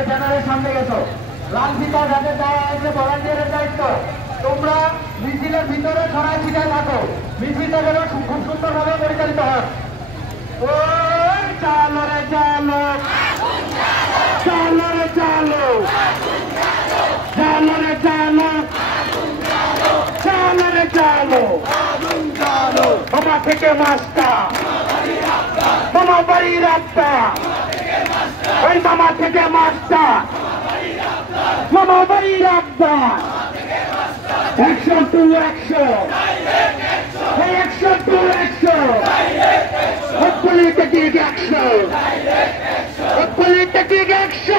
যে ব্যানারের সামনে গেছো, লাল ফিতা যাদের দেওয়া হয়েছে ভলান্টিয়ারের দায়িত্ব, তোমরা মিছিলের ভিতরে ছড়াই ছিটায় থাকো, মিছিলটা যেন খুব সুন্দরভাবে পরিচালিত হয়। ওই চালো রে চালো, চালো রে চালো, চালো রে চালো, চালো রে চালো, মামা থেকে মাস্টা, মামা বাড়ির আত্মা, ওই মামা থেকে মাস্টা, মামা বাড়ির আত্মা, 100 to 100, 100 to 100, politic action, politic action.